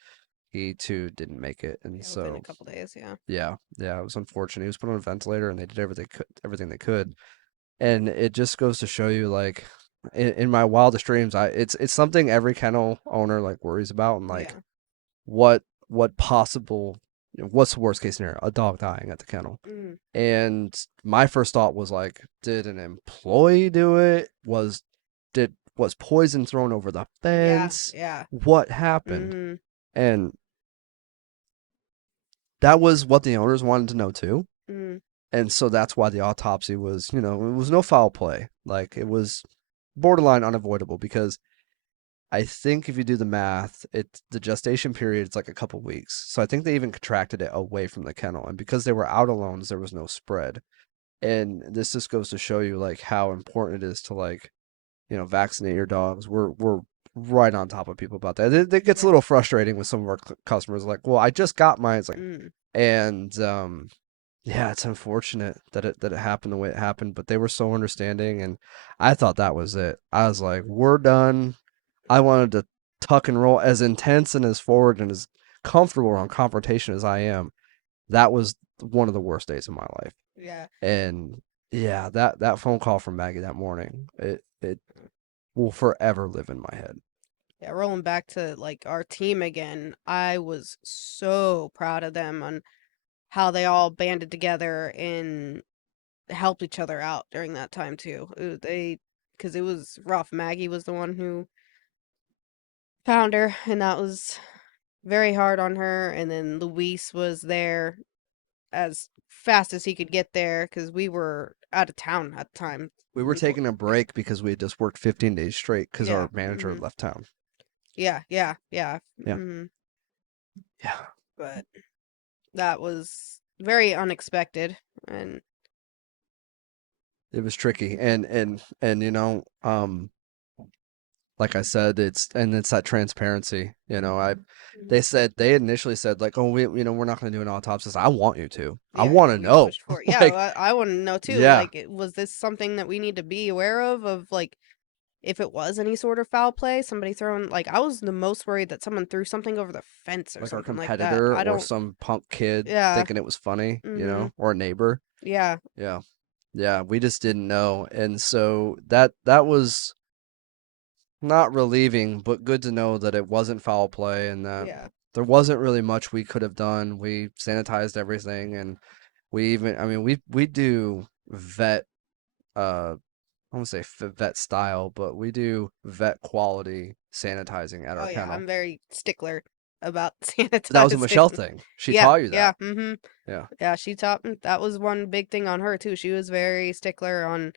he too didn't make it. And Yeah, within a so couple days, yeah. yeah, it was unfortunate. He was put on a ventilator, and they did everything they could. And it just goes to show you, like, in my wildest dreams, it's something every kennel owner like worries about, and like Yeah. what possible, what's the worst case scenario? A dog dying at the kennel. Mm. And my first thought was like, did an employee do it? Was poison thrown over the Yeah. fence? Yeah. What happened? Mm-hmm. And that was what the owners wanted to know too. Mm. And so that's why the autopsy was, it was no foul play. Like it was borderline unavoidable because I think if you do the math, the gestation period is like a couple weeks. So I think they even contracted it away from the kennel. And because they were out alone, there was no spread. And this just goes to show you like how important it is to like, vaccinate your dogs. We're right on top of people about that. It gets a Yeah. little frustrating with some of our customers. Like, well, I just got mine. It's like, Mm. and yeah, it's unfortunate that it happened the way it happened, but they were so understanding, and I thought that was it. I was like, we're done. I wanted to tuck and roll as intense and as forward and as comfortable on confrontation as I am. That was one of the worst days of my life. Yeah. And yeah, that phone call from Maggie that morning, it will forever live in my head. Yeah. Rolling back to like our team again, I was so proud of them on how they all banded together and helped each other out during that time too. Because it was rough. Maggie was the one who found her, and that was very hard on her. And then Luis was there as fast as he could get there because we were out of town at the time. We were taking a Yeah. break because we had just worked 15 days straight because Yeah. our manager Hmm. had left town. Yeah. Yeah. Yeah. Yeah. Hmm. Yeah. But that was very unexpected. And It was tricky. And like I said, it's that transparency. They initially said like, oh, we're not going to do an autopsy. I want you to. I yeah, want yeah, to we know. pushed for it. Yeah, Like, I want to know too. yeah, Like, was this something that we need to be aware of like if it was any sort of foul play, somebody throwing like I was the most worried that someone threw something over the fence or like our something like that. competitor I or don't. some punk kid Yeah. thinking it was funny, Mm-hmm. or a neighbor. Yeah. Yeah, yeah, we just didn't know, and so that was not relieving, but good to know that it wasn't foul play and that Yeah. there wasn't really much we could have done. We sanitized everything, and We even, I mean, we do vet, I won't say vet style, but we do vet quality sanitizing at Oh our yeah, kennel. I'm very stickler about That was a Michelle sanitizing. thing. She Yeah, taught you yeah, that. mm-hmm. Yeah. Yeah, she taught me that was one big thing on her too. She was very stickler on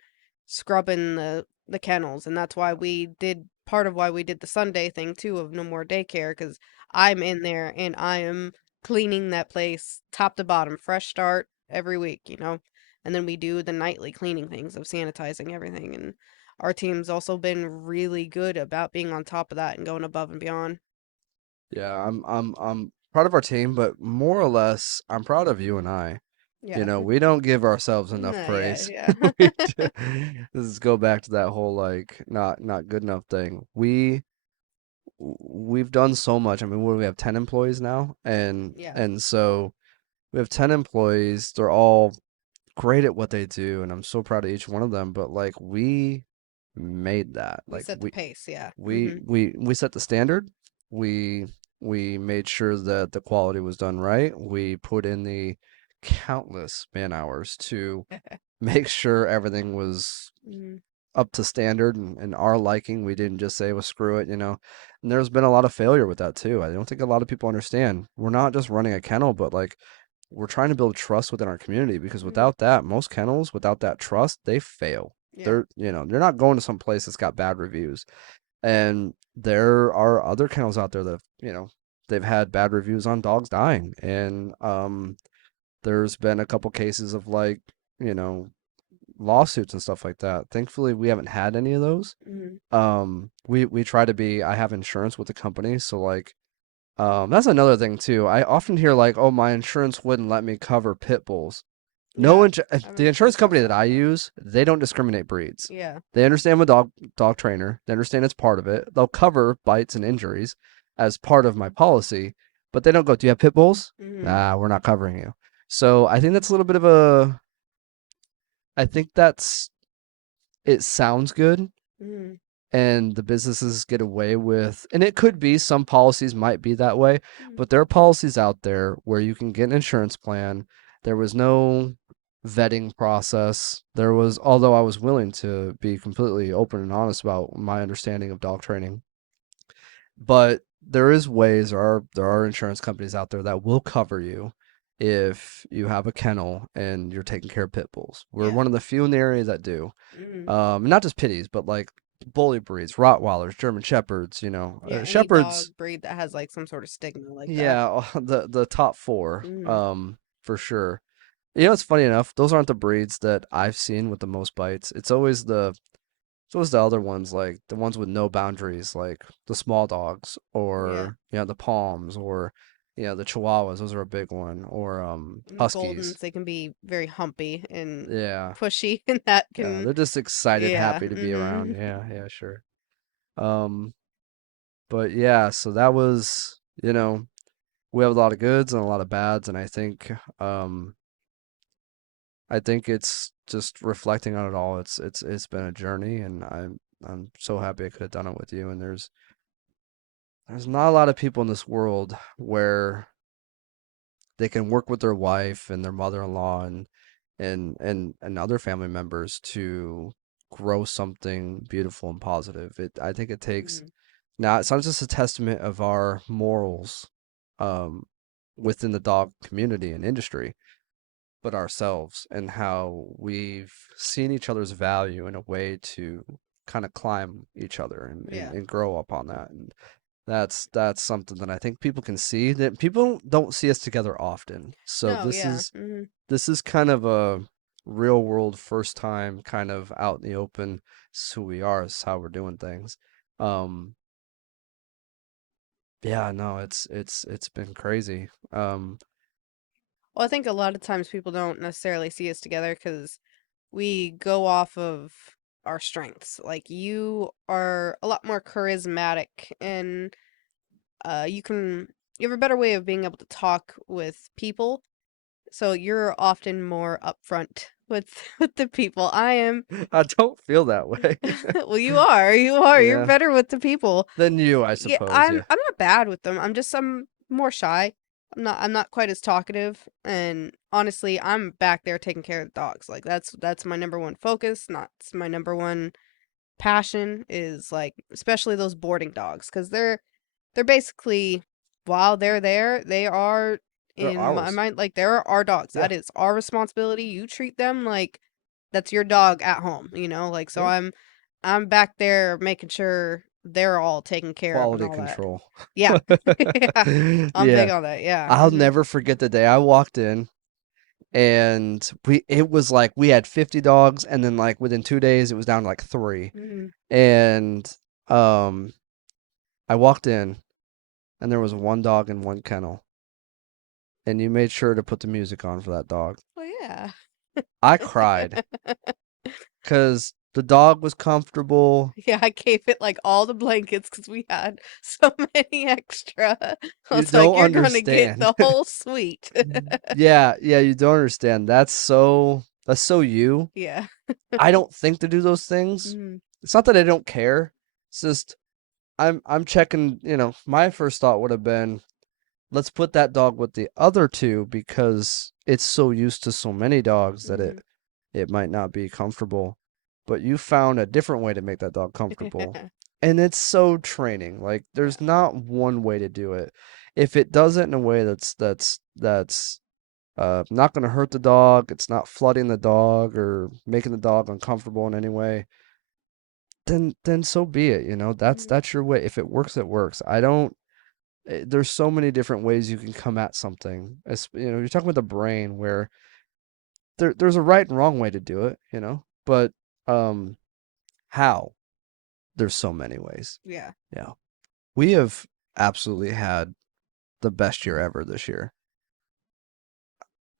scrubbing the kennels, and that's why we did part of why we did the Sunday thing too of no more daycare because I'm in there and I am cleaning that place top to bottom, fresh start every week, you know. And then we do the nightly cleaning things of sanitizing everything, and our team's also been really good about being on top of that and going above and beyond. Yeah, I'm proud of our team, but more or less, I'm proud of you and I. You Yeah. know, we don't give ourselves enough Nah, yeah, praise. yeah. We do- This is go back to that whole like not good enough thing. We've done so much. I mean, what do we have 10 employees now? And Yeah. and so we have 10 employees. They're all great at what they do, and I'm so proud of each one of them, but like we made that. We Like set the pace, yeah. we set the standard. We we made sure that the quality was done right. We put in the countless man hours to make sure everything was Mhm. up to standard and our liking. We didn't just say, well, screw it, you know. And there's been a lot of failure with that too. I don't think a lot of people understand. We're not just running a kennel, but like we're trying to build trust within our community because Mhm. without that, most kennels, without that trust, they fail. Yeah. They're not going to some place that's got bad reviews. And there are other kennels out there that, they've had bad reviews on dogs dying. And there's been a couple cases of like, you know, lawsuits and stuff like that. Thankfully, we haven't had any of those. Mhm. We try to be, I have insurance with the company, so like that's another thing too. I often hear like, "Oh, my insurance wouldn't let me cover pit bulls." No, Yeah. I've the heard some insurance stuff company that like I that. use, they don't discriminate breeds. Yeah. They understand I'm a dog trainer. They understand it's part of it. They'll cover bites and injuries as part of my policy, but they don't go, "Do you have pit bulls?" Mhm. Nah, we're not covering you. So I think that's a little bit of a. I think that's it sounds good, Mhm. and the businesses get away with, and it could be some policies might be that way, Mhm. but there are policies out there where you can get an insurance plan. There was no vetting process. There was, although I was willing to be completely open and honest about my understanding of dog training, but there is ways, there are insurance companies out there that will cover you if you have a kennel and you're taking care of pit bulls. We're Yeah. one of the few in the area that do. Mhm. Not just pitties, but like bully breeds, Rottweilers, German Shepherds. Yeah, any Shepherds. dog breed that has like some sort of stigma like that. Yeah, the top four, Mhm. for sure. It's funny enough. Those aren't the breeds that I've seen with the most bites. It's always the other ones, like the ones with no boundaries, like the small dogs, Yeah. or the Palms, or the Chihuahuas. Those are a big one, or And the Goldens, Huskies. they can be very humpy and Yeah, pushy and that yeah. can They're just excited, yeah. happy to be around. Mhm. Yeah, yeah, sure. Um, But yeah, so that was, we have a lot of goods and a lot of bads, and um I think it's just reflecting on it all. It's been a journey, and I'm so happy I could have done it with you. And there's not a lot of people in this world where they can work with their wife and their mother-in-law and other family members to grow something beautiful and positive. I think it takes. Mhm. Now, it's not just a testament of our morals um, within the dog community and industry, but ourselves and how we've seen each other's value in a way to kind of climb each other and, Yeah. and grow up on that. And that's something that I think people can see, that people don't see us together often. So No, this yeah. is Mhm. this is kind of a real world first time kind of out in the open. This is who we are, this is how we're doing things. Um, Yeah, no, it's been crazy. Well, I think a lot of times people don't necessarily see us together because we go off of our strengths. Like you are a lot more charismatic and you have a better way of being able to talk with people. So you're often more upfront with with the people. I am I don't feel that way. well, you are. You are. You're Yeah. better with the people. Than you, I Yeah, suppose, I'm yeah. I'm not bad with them. I'm more shy. I'm not quite as talkative and honestly, I'm back there taking care of the dogs. Like that's my number one focus. Not my number one passion is like especially those boarding dogs because they're basically while they're there, they are They're in my ours. mind like they're our dogs. Yeah. That is our responsibility. You treat them like that's your dog at home, you know? Like so Yeah. I'm back there making sure they're all taken care of and Quality all that. control. Yeah. Yeah. I'm big Yeah. on that. Yeah. I'll Mhm. never forget the day I walked in and it was like we had 50 dogs and then like within 2 days it was down to like three. Mhm. And um I walked in and there was one dog in one kennel and you made sure to put the music on for that dog. Well, yeah. I cried because the dog was comfortable. Yeah, I gave it like all the blankets because we had so many extra. I You was like, don't you're gonna get understand. the whole suite. Yeah, yeah, you don't understand. That's so you. Yeah. I don't think to do those things. Mhm. It's not that I don't care. It's just I'm checking, my first thought would have been let's put that dog with the other two because it's so used to so many dogs that Mhm. it might not be comfortable. But you found a different way to make that dog comfortable. And it's so training. Like Yeah. there's not one way to do it. If it does it in a way that's not going to hurt the dog, it's not flooding the dog or making the dog uncomfortable in any way, then so be it, Mhm. that's your way. If it works, it works. I don't there's so many different ways you can come at something. As you're talking about the brain where there's a right and wrong way to do it, but um how there's so many ways. Yeah. Yeah. We have absolutely had the best year ever this year.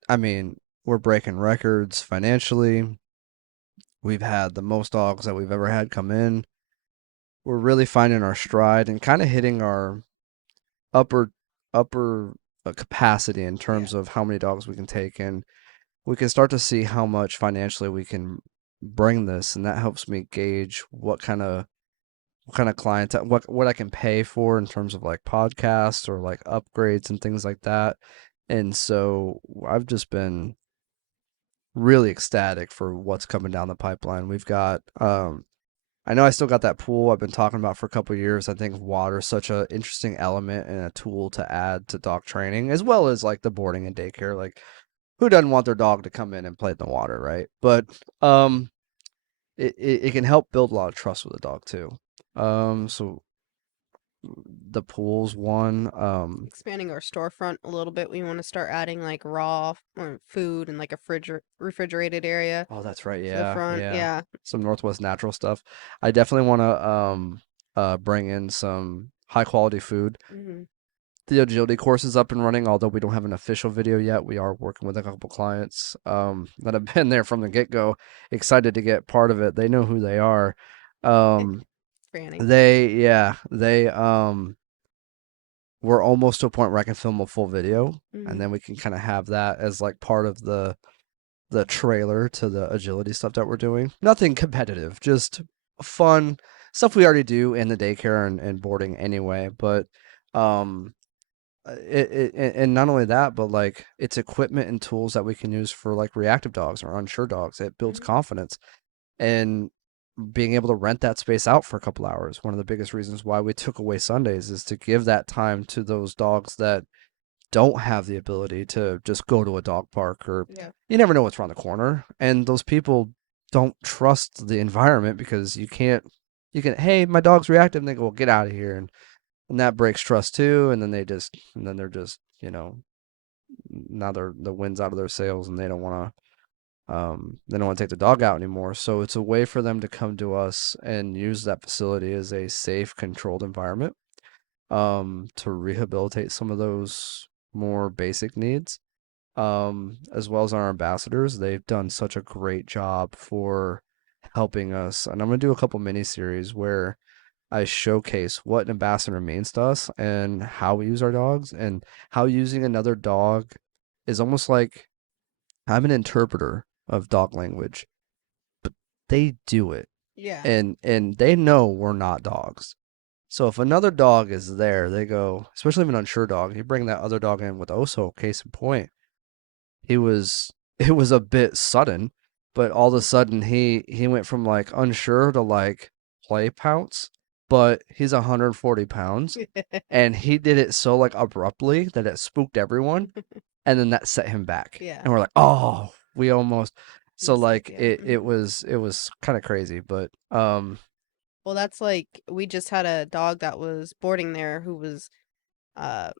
I mean, we're breaking records financially. We've had the most dogs that we've ever had come in. We're really finding our stride and kind of hitting our upper upper capacity in Yeah. terms of how many dogs we can take, and we can start to see how much financially we can bring this, and that helps me gauge what kind of clientele, what I can pay for in terms of like podcasts or like upgrades and things like that. And so I've just been really ecstatic for what's coming down the pipeline. We've got I know I still got that pool I've been talking about for a couple of years. I think water is such an interesting element and a tool to add to dog training, as well as like the boarding and daycare. Like, who doesn't want their dog to come in and play in the water, right? But it can help build a lot of trust with a dog too. So the pool's one. Expanding our storefront a little bit. We want to start adding like raw food and like a refrigerated area Oh, that's right. to the Yeah, front. yeah. Yeah. Some Northwest natural stuff. I definitely want to bring in some high quality food. Mhm. The agility course is up and running, although we don't have an official video yet. We are working with a couple clients that have been there from the get-go, excited to get part of it. They know who they are. Um, Expanding. they we're almost to a point where I can film a full video, and Mhm. then we can kind of have that as like part of the trailer to the agility stuff that we're doing. Nothing competitive, just fun stuff we already do in the daycare and boarding anyway. But um, and not only that, but like it's equipment and tools that we can use for like reactive dogs or unsure dogs. It builds Mhm. confidence and being able to rent that space out for a couple hours. One of the biggest reasons why we took away Sundays is to give that time to those dogs that don't have the ability to just go to a dog park, or Yeah. you never know what's around the corner. And those people don't trust the environment because you can, hey, my dog's reactive, and they go, well, get out of here. And that breaks trust too. And then they're just, now the wind's out of their sails and they don't want to take the dog out anymore. So it's a way for them to come to us and use that facility as a safe, controlled environment, to rehabilitate some of those more basic needs, as well as our ambassadors. They've done such a great job for helping us. And I'm going to do a couple mini series where I showcase what an ambassador means to us and how we use our dogs and how using another dog is almost like I'm an interpreter of dog language, but they do it. Yeah. And they know we're not dogs. So if another dog is there, they go, especially if an unsure dog, you bring that other dog in with Oso, case in point. he was it was a bit sudden, but all of a sudden he went from like unsure to like play pounce, but he's 140 pounds and he did it so like abruptly that it spooked everyone and then that set him back. Yeah, And we're like, "Oh, we almost." So mistake. like Yeah. it was kind of crazy, but Well, that's like we just had a dog that was boarding there who was uh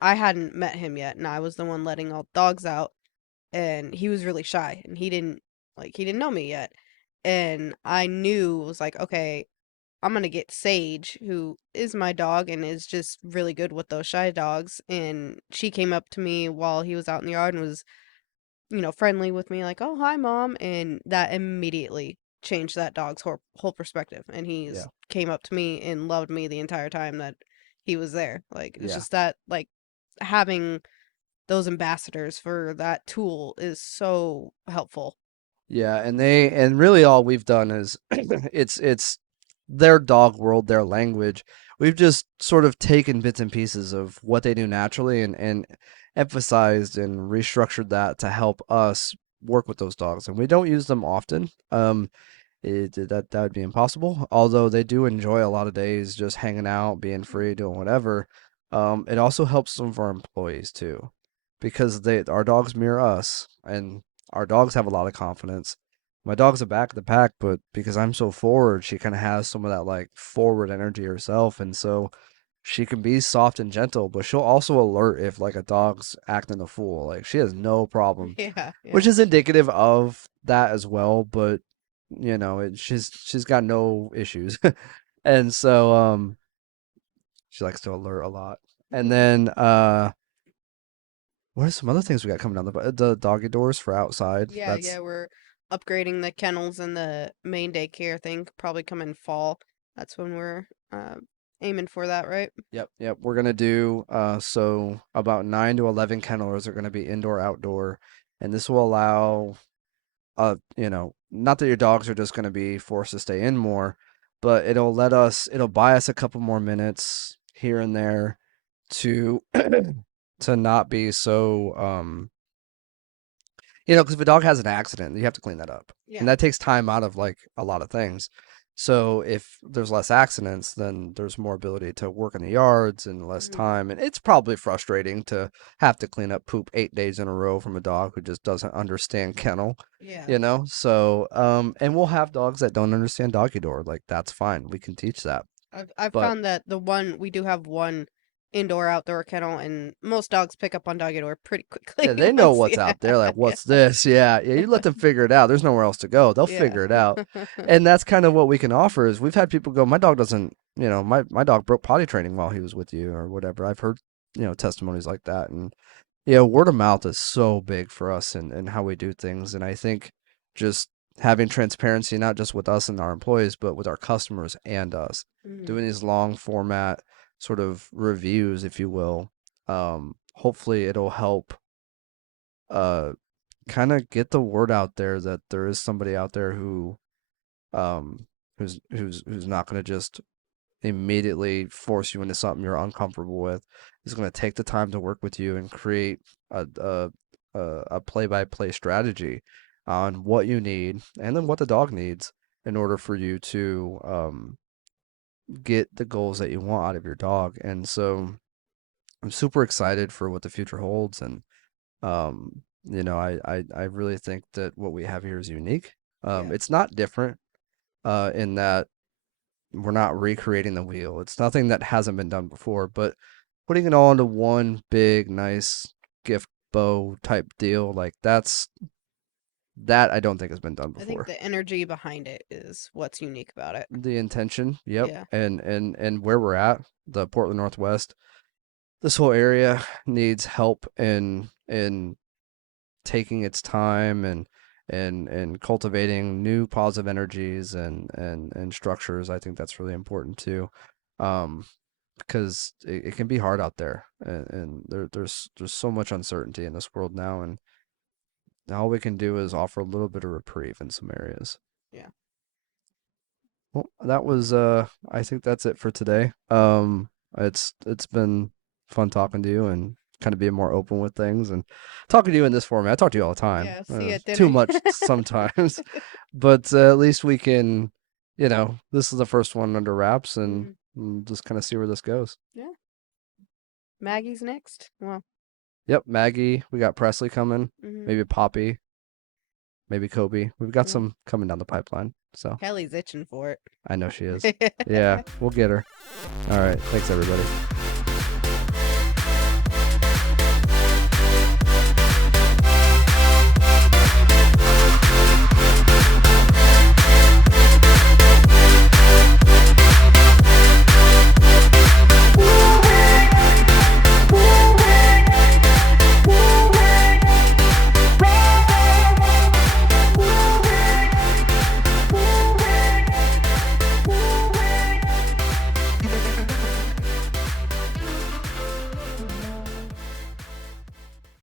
I hadn't met him yet, and I was the one letting all the dogs out, and he was really shy, and he didn't know me yet, and I knew it was like, okay, I'm gonna get Sage, who is my dog and is just really good with those shy dogs, and she came up to me while he was out in the yard and was, friendly with me, like, "Oh, hi, mom," and that immediately changed that dog's whole perspective, and he's yeah. came up to me and loved me the entire time that he was there. Like, it's Yeah. just that, like, having those ambassadors for that tool is so helpful. Yeah, and really all we've done is it's their dog world, their language. We've just sort of taken bits and pieces of what they do naturally and emphasized and restructured that to help us work with those dogs. And we don't use them often. That would be impossible. Although they do enjoy a lot of days just hanging out, being free, doing whatever. It also helps some of our employees too, because they our dogs mirror us, and our dogs have a lot of confidence. My dog's the back of the pack, but because I'm so forward, she kind of has some of that like forward energy herself, and so she can be soft and gentle, but she'll also alert if like a dog's acting a fool. Like she has no problem, Yeah, which yeah. is indicative of that as well. But she's got no issues, and so she likes to alert a lot. And then what are some other things we got coming down the doggy doors for outside? Yeah, That's yeah, we're upgrading the kennels and the main daycare thing, probably come in fall. That's when we're aiming for that, right? yep. We're gonna do so about 9 to 11 kennels are gonna be indoor outdoor, and this will allow not that your dogs are just gonna be forced to stay in more, but it'll buy us a couple more minutes here and there to to not be so because if a dog has an accident, you have to clean that up. And Yeah. that takes time out of like a lot of things. So if there's less accidents, then there's more ability to work in the yards and less Hmm. time. And it's probably frustrating to have to clean up poop 8 days in a row from a dog who just doesn't understand kennel, Yeah. you know? So, and we'll have dogs that don't understand doggy door. Like that's fine. We can teach that. I've But found that we do have one indoor outdoor kennel, and most dogs pick up on doggy door pretty quickly yeah, they know once. what's Yeah, out there. Like, yeah, what's this? Yeah. You let them figure it out. There's nowhere else to go. They'll yeah. figure it out. And that's kind of what we can offer is we've had people go, my dog doesn't, my dog broke potty training while he was with you or whatever. I've heard, testimonies like that. And yeah, word of mouth is so big for us and how we do things. And I think just having transparency, not just with us and our employees, but with our customers and us, Hmm. doing these long format sort of reviews, if you will, hopefully it'll help uh kind of get the word out there that there is somebody out there who um who's not going to just immediately force you into something you're uncomfortable with. Is going to take the time to work with you and create a play-by-play strategy on what you need and then what the dog needs in order for you to get the goals that you want out of your dog. And so I'm super excited for what the future holds. And I really think that what we have here is unique. Yeah, It's not different in that we're not recreating the wheel. It's nothing that hasn't been done before, but putting it all into one big, nice gift bow type deal, like that I don't think has been done I think before. the energy behind it is what's unique about it. The intention, yep, Yeah. and where we're at, the Portland Northwest, this whole area needs help in taking its time and cultivating new positive energies and structures. I think that's really important too. Um, because it can be hard out there and there's so much uncertainty in this world now and all we can do is offer a little bit of reprieve in some areas. Yeah. Well, that was I think that's it for today. It's been fun talking to you and kind of being more open with things and talking to you in this format. I talk to you all the time. Yeah, see you at Too dinner. much sometimes, but at least we can, this is the first one under wraps and, Hmm. just kind of see where this goes. Yeah. Maggie's next. Well, Yep, Maggie. We got Presley coming. hmm, Maybe Poppy. Maybe Kobe. We've got yeah. some coming down the pipeline. So Kelly's itching for I know she is. it. Yeah, we'll get her. All right. Thanks, everybody.